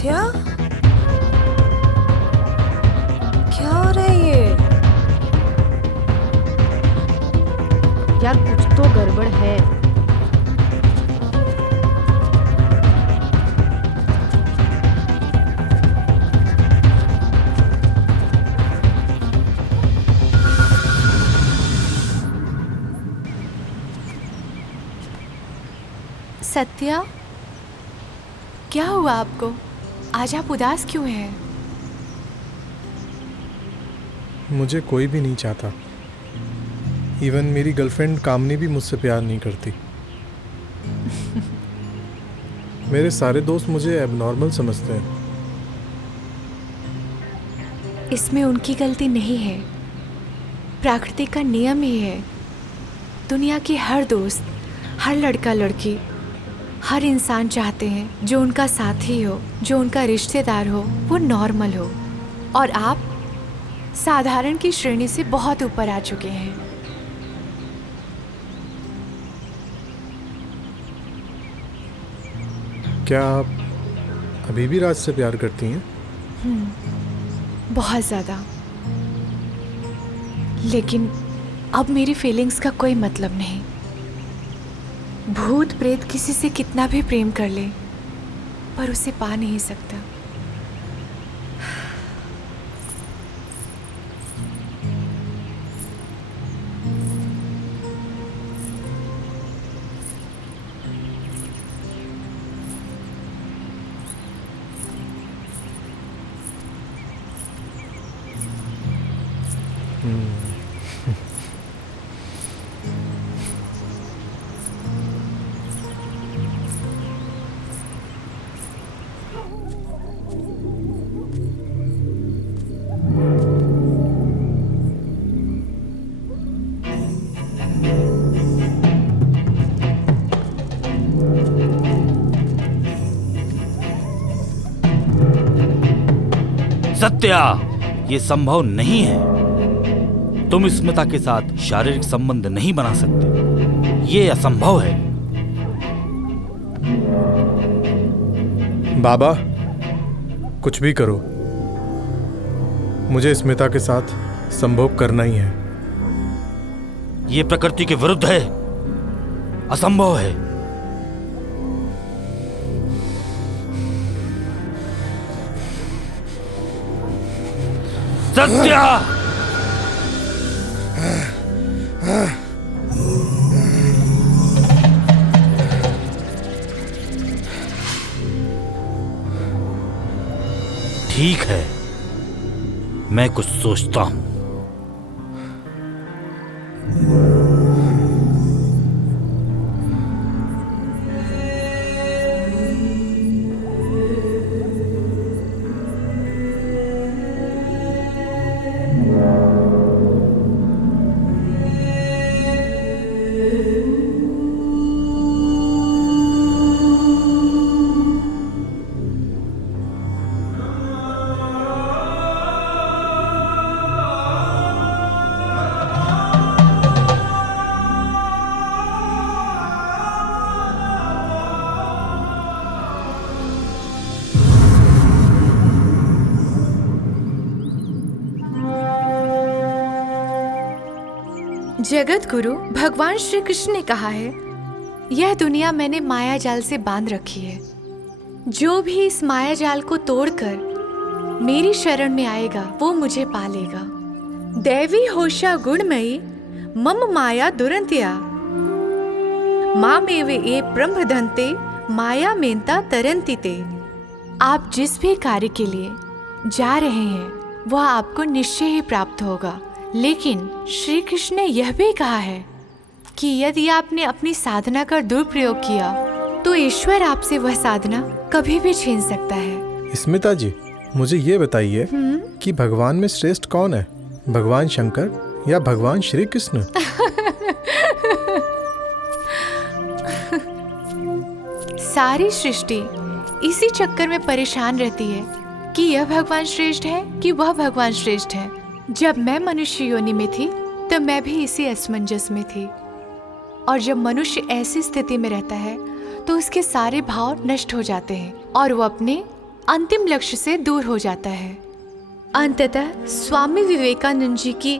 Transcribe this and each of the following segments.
सत्या, क्या हो रहा है ये? यार कुछ तो गड़बड़ है। सत्या, क्या हुआ आपको? आज आप उदास क्यों हैं? मुझे कोई भी नहीं चाहता। इवन मेरी गर्लफ्रेंड कामनी भी मुझसे प्यार नहीं करती। मेरे सारे दोस्त मुझे एबनॉर्मल समझते हैं। इसमें उनकी गलती नहीं है, प्रकृति का नियम ही है। दुनिया के हर दोस्त, हर लड़का लड़की, हर इंसान चाहते हैं जो उनका साथी हो, जो उनका रिश्तेदार हो, वो नॉर्मल हो। और आप साधारण की श्रेणी से बहुत ऊपर आ चुके हैं। क्या आप अभी भी राज से प्यार करती हैं? बहुत ज़्यादा। लेकिन अब मेरी फीलिंग्स का कोई मतलब नहीं। भूत प्रेत किसी से कितना भी प्रेम कर ले, पर उसे पा नहीं सकता। सत्या, ये संभव नहीं है। तुम स्मिता के साथ शारीरिक संबंध नहीं बना सकते। ये असंभव है। बाबा, कुछ भी करो, मुझे स्मिता के साथ संभोग करना ही है। ये प्रकृति के विरुद्ध है, असंभव है। सत्या! ठीक है, मैं कुछ सोचता हूं। जगत गुरु भगवान श्री कृष्ण ने कहा है, यह दुनिया मैंने माया जाल से बांध रखी है। जो भी इस माया जाल को तोड़कर मेरी शरण में आएगा वो मुझे पालेगा। दैवी होशा गुणमयी मम माया दुरंत्या मामेवे ये ब्रह्मधन्ते माया मेंता तरंतिते। आप जिस भी कार्य के लिए जा रहे हैं वह आपको निश्चय ही प्राप्त होगा। लेकिन श्री कृष्ण ने यह भी कहा है कि यदि आपने अपनी साधना का दुरुपयोग किया तो ईश्वर आपसे वह साधना कभी भी छीन सकता है। स्मिता जी, मुझे ये बताइए कि भगवान में श्रेष्ठ कौन है, भगवान शंकर या भगवान श्री कृष्ण? सारी सृष्टि इसी चक्कर में परेशान रहती है कि यह भगवान श्रेष्ठ है कि वह भगवान श्रेष्ठ है। जब मैं मनुष्य योनि में थी तब मैं भी इसी असमंजस में थी। और जब मनुष्य ऐसी स्थिति में रहता है तो उसके सारे भाव नष्ट हो जाते हैं और वो अपने अंतिम लक्ष्य से दूर हो जाता है। अंततः स्वामी विवेकानंद जी की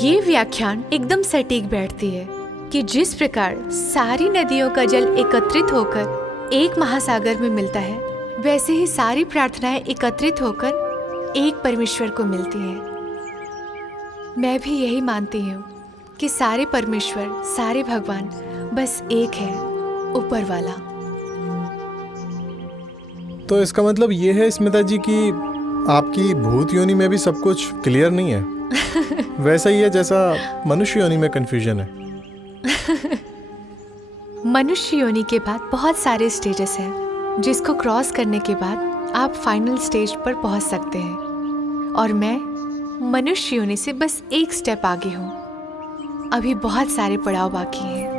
ये व्याख्यान एकदम सटीक बैठती है कि जिस प्रकार सारी नदियों का जल एकत्रित होकर एक महासागर में मिलता है, वैसे ही सारी प्रार्थनाएं एकत्रित होकर एक परमेश्वर को मिलती हैं। मैं भी यही मानती हूँ कि सारे परमेश्वर, सारे भगवान बस एक है, ऊपर वाला। तो इसका मतलब ये है स्मिता जी कि आपकी भूत योनि में भी सब कुछ क्लियर नहीं है। वैसा ही है जैसा मनुष्य योनि में कंफ्यूजन है। मनुष्य योनि के बाद बहुत सारे स्टेजेस हैं जिसको क्रॉस करने के बाद आप फाइनल स्टेज पर पहुंच सकते हैं, और मैं मनुष्य योनि से बस एक स्टेप आगे हूँ। अभी बहुत सारे पड़ाव बाकी हैं।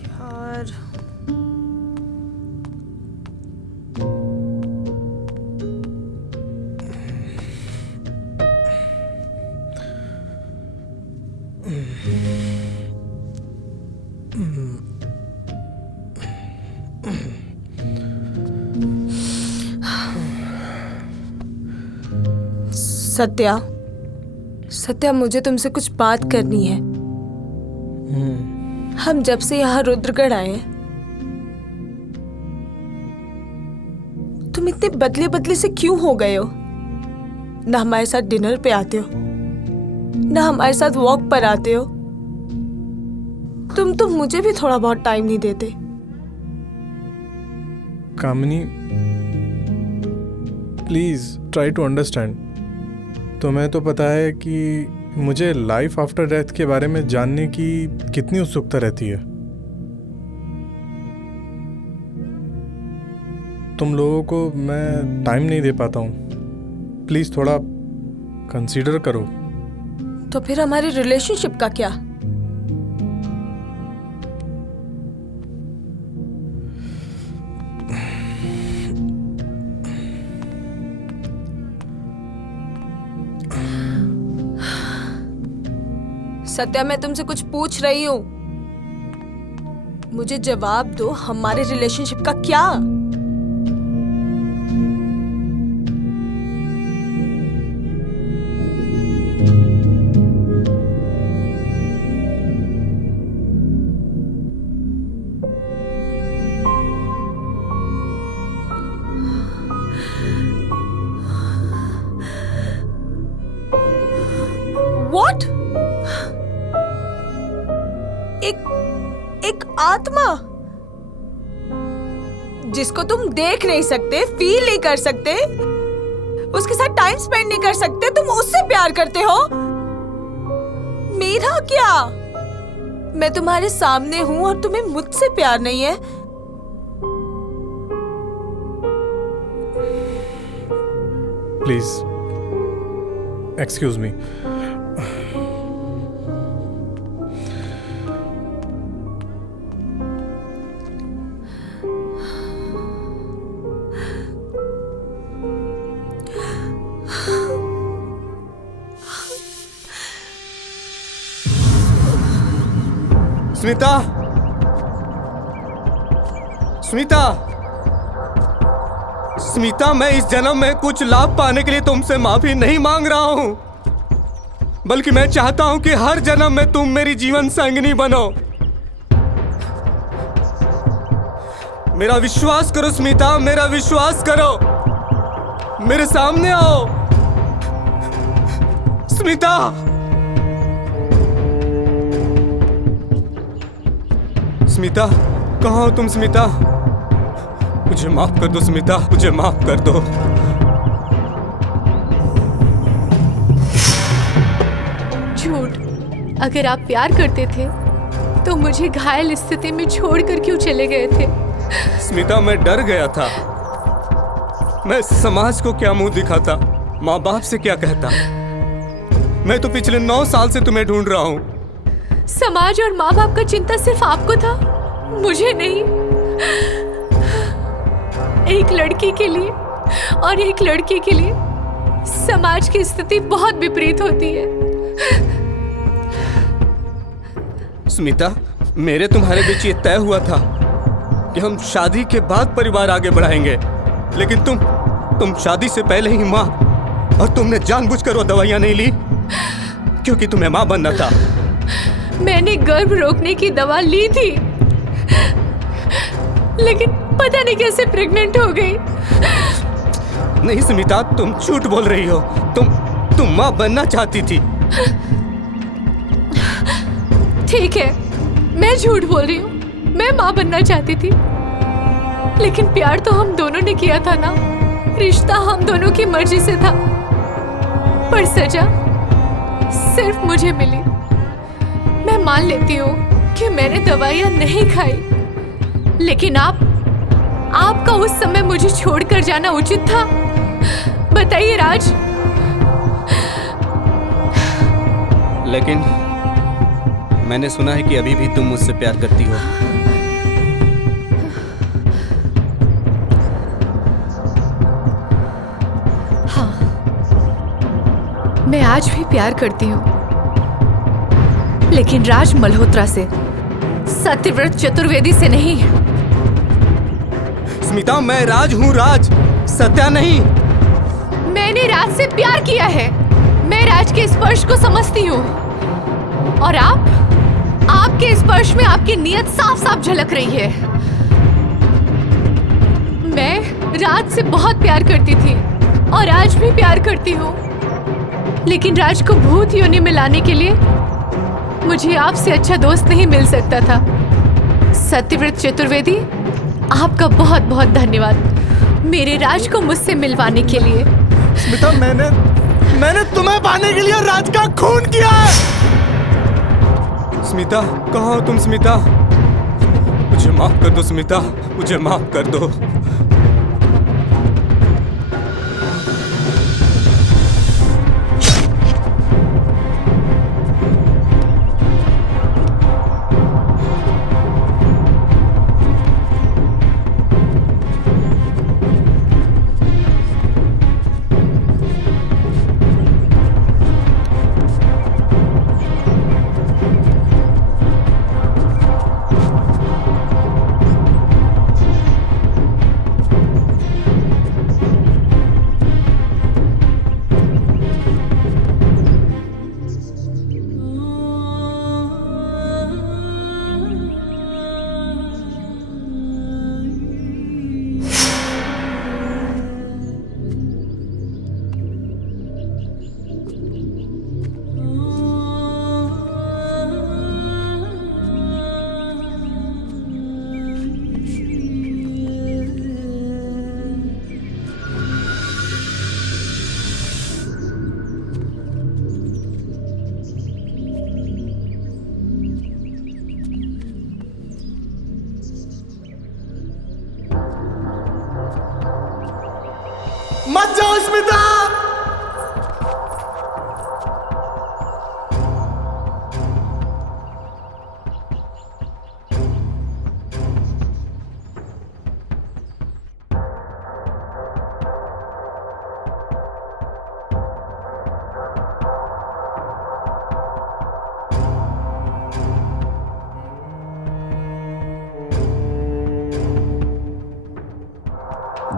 यार, सत्या, सत्या, मुझे तुमसे कुछ बात करनी है। हम जब से यहाँ रुद्रगढ़ आए हैं, तुम इतने बदले बदले से क्यों हो गए हो? ना हमारे साथ डिनर पे आते हो, ना हमारे साथ वॉक पर आते हो। तुम तो मुझे भी थोड़ा बहुत टाइम नहीं देते। कामिनी, प्लीज ट्राई टू अंडरस्टैंड। तुम्हें तो पता है कि मुझे लाइफ आफ्टर डेथ के बारे में जानने की कितनी उत्सुकता रहती है। तुम लोगों को मैं टाइम नहीं दे पाता हूँ। प्लीज थोड़ा कंसीडर करो। तो फिर हमारी रिलेशनशिप का क्या? सत्या, मैं तुमसे कुछ पूछ रही हूँ, मुझे जवाब दो। हमारे रिलेशनशिप का क्या? What? एक आत्मा जिसको तुम देख नहीं सकते, फील नहीं कर सकते, उसके साथ टाइम स्पेंड नहीं कर सकते, तुम उससे प्यार करते हो? मेरा क्या? मैं तुम्हारे सामने हूं और तुम्हें मुझसे प्यार नहीं है? Please excuse me. Smita, Smita, Smita, मैं इस जन्म में कुछ लाभ पाने के लिए तुमसे माफी नहीं मांग रहा हूं, बल्कि मैं चाहता हूं कि हर जन्म में तुम मेरी जीवन संगिनी बनो। मेरा विश्वास करो स्मिता, मेरा विश्वास करो। मेरे सामने आओ स्मिता। स्मिता, कहाँ हो तुम स्मिता? मुझे माफ कर दो स्मिता, मुझे माफ कर दो। झूठ। अगर आप प्यार करते थे तो मुझे घायल स्थिति में छोड़कर क्यों चले गए थे? स्मिता, मैं डर गया था। मैं समाज को क्या मुंह दिखाता, माँ बाप से क्या कहता। मैं तो पिछले 9 साल से तुम्हें ढूंढ रहा हूँ। समाज और माँ बाप का चिंता सिर्फ आपको था, मुझे नहीं। एक लड़की के लिए और एक लड़के के लिए समाज की स्थिति बहुत विपरीत होती है। स्मिता, मेरे तुम्हारे बीच ये तय हुआ था कि हम शादी के बाद परिवार आगे बढ़ाएंगे, लेकिन तुम शादी से पहले ही माँ, और तुमने जानबूझकर वो दवाइयाँ नहीं ली क्योंकि तुम्हें माँ बनना था। मैंने गर्भ रोकने की दवा ली थी, लेकिन पता नहीं कैसे प्रेग्नेंट हो गई। नहीं स्मिता, तुम झूठ बोल रही हो। तुम माँ बनना चाहती थी। ठीक है, मैं झूठ बोल रही हूँ, मैं माँ बनना चाहती थी, लेकिन प्यार तो हम दोनों ने किया था ना, रिश्ता हम दोनों की मर्जी से था। पर सजा सिर्फ मुझे मिली। मैं मान लेती हूँ कि मैंने दवाइयाँ नहीं खाई, लेकिन आपका उस समय मुझे छोड़कर जाना उचित था? बताइए राज। लेकिन मैंने सुना है कि अभी भी तुम मुझसे प्यार करती हो। हाँ, मैं आज भी प्यार करती हूँ, लेकिन राज मल्होत्रा से, सत्यव्रत चतुर्वेदी से नहीं। स्मिता, मैं राज हूँ, राज, सत्या नहीं। मैंने राज से प्यार किया है। मैं राज के स्पर्श को समझती हूँ, और आपके स्पर्श में आपकी नीयत साफ साफ झलक रही है। मैं राज से बहुत प्यार करती थी और आज भी प्यार करती हूँ, लेकिन राज को भूत योनि में लाने के लिए मुझे आपसे अच्छा दोस्त नहीं मिल सकता था। सत्यव्रत चतुर्वेदी, आपका बहुत बहुत धन्यवाद मेरे राज को मुझसे मिलवाने के लिए। स्मिता, मैंने तुम्हें पाने के लिए राज का खून किया है। स्मिता, कहाँ हो तुम? स्मिता, मुझे माफ कर दो। स्मिता, मुझे माफ कर दो। मत जाओ स्मिता।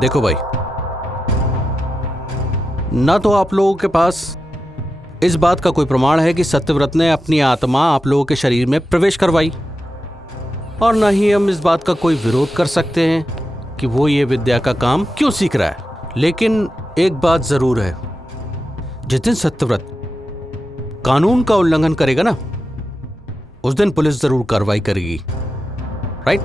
देखो भाई, ना तो आप लोगों के पास इस बात का कोई प्रमाण है कि सत्यव्रत ने अपनी आत्मा आप लोगों के शरीर में प्रवेश करवाई, और ना ही हम इस बात का कोई विरोध कर सकते हैं कि वो ये विद्या का काम क्यों सीख रहा है। लेकिन एक बात जरूर है, जिस दिन सत्यव्रत कानून का उल्लंघन करेगा ना, उस दिन पुलिस जरूर कार्रवाई करेगी। राइट?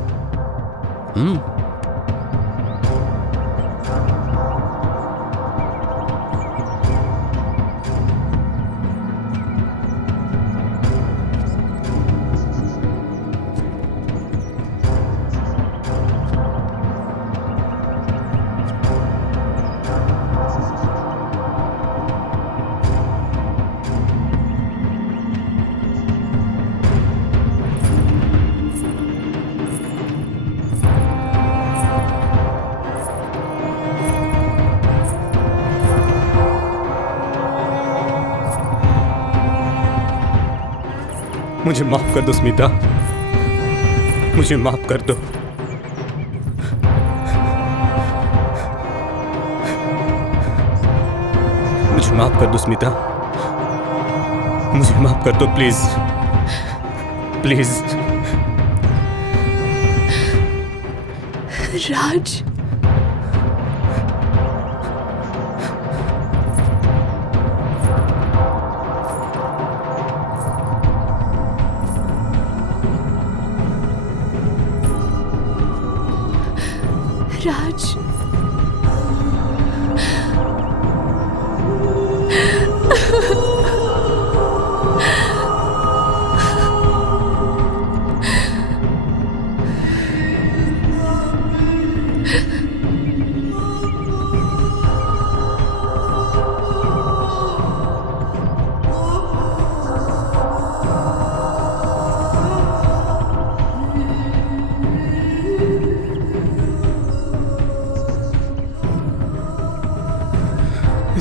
मुझे माफ कर दो स्मिता, मुझे माफ कर दो। मुझे माफ कर दो स्मिता, मुझे माफ कर दो प्लीज, प्लीज। राज, राज,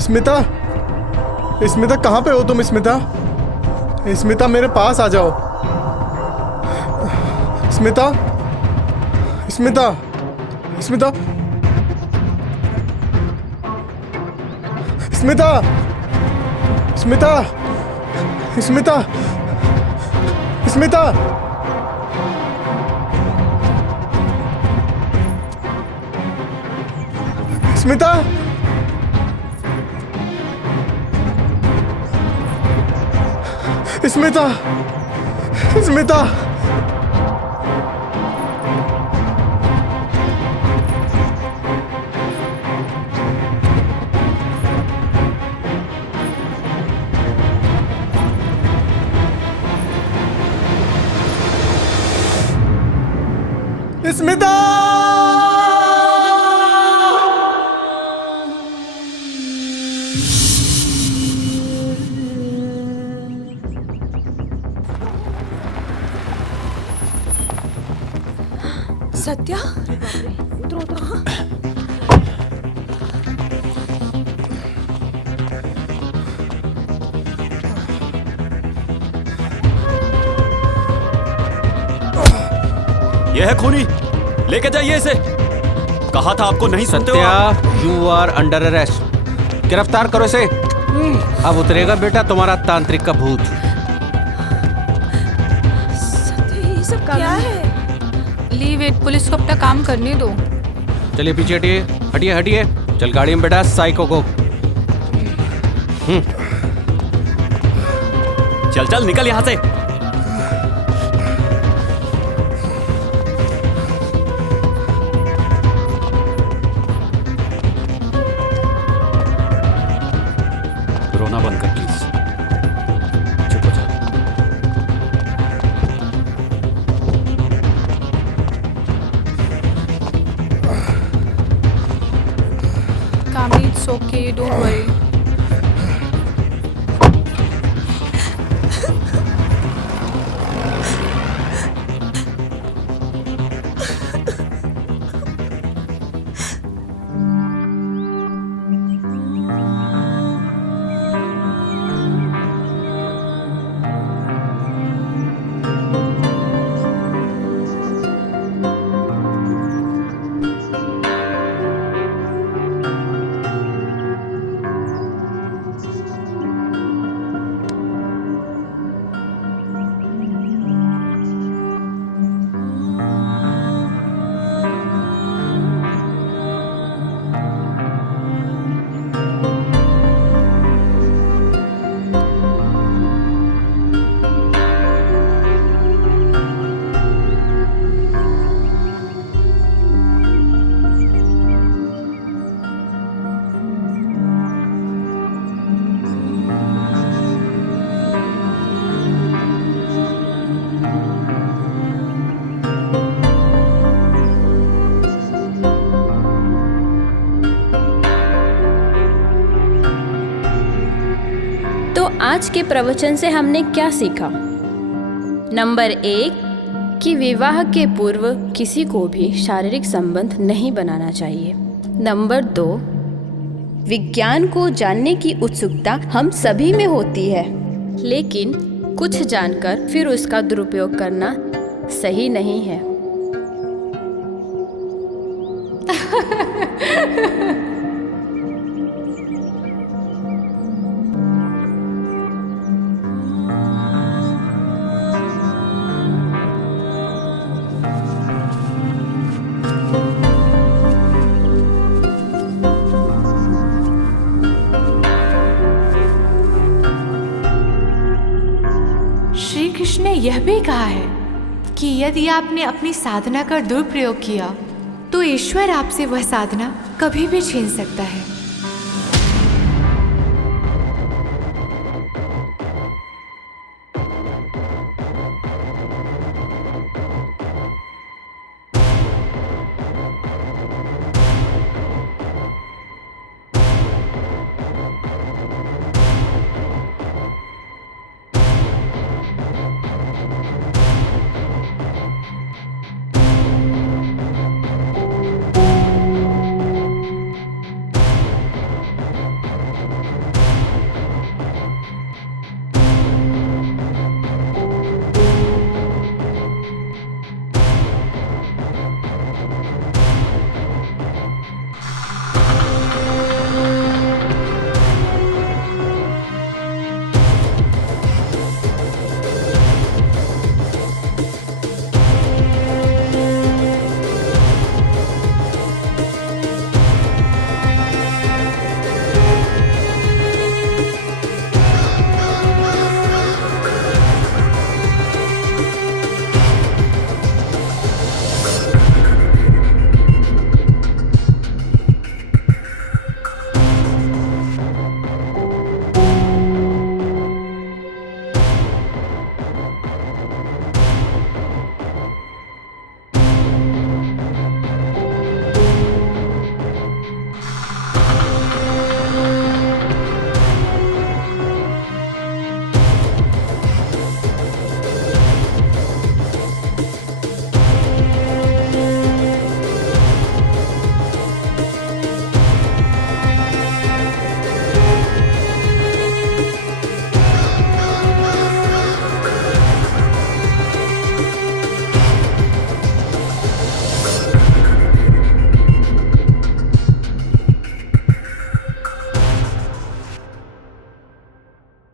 स्मिता, स्मिता कहाँ पे हो तुम? स्मिता, स्मिता मेरे पास आ जाओ। स्मिता, स्मिता, स्मिता, स्मिता, स्मिता, स्मिता, स्मिता, स्मिता, स्मिता, स्मिता, स्मिता। सत्या, यह है खूनी, लेके जाइए इसे। कहा था आपको, नहीं सुनते हो आप? Satya, you are under arrest. गिरफ्तार करो इसे। अब उतरेगा बेटा तुम्हारा तांत्रिक का भूत। सत्या, ये सब क्या है? लीव इट, पुलिस को अपना काम करने दो। चलिए पीछे हटिए, हटिए हटिए। चल गाड़ी में बेटा, साइको को। चल चल निकल यहाँ से। रोना बंद कर प्लीज, चुप हो जा। कामी, इट्स ओके, डोंट वरी। आज के प्रवचन से हमने क्या सीखा? नंबर 1 कि विवाह के पूर्व किसी को भी शारीरिक संबंध नहीं बनाना चाहिए। नंबर 2 विज्ञान को जानने की उत्सुकता हम सभी में होती है, लेकिन कुछ जानकर फिर उसका दुरुपयोग करना सही नहीं है। श्री कृष्ण ने यह भी कहा है कि यदि आपने अपनी साधना का दुरुपयोग किया तो ईश्वर आपसे वह साधना कभी भी छीन सकता है।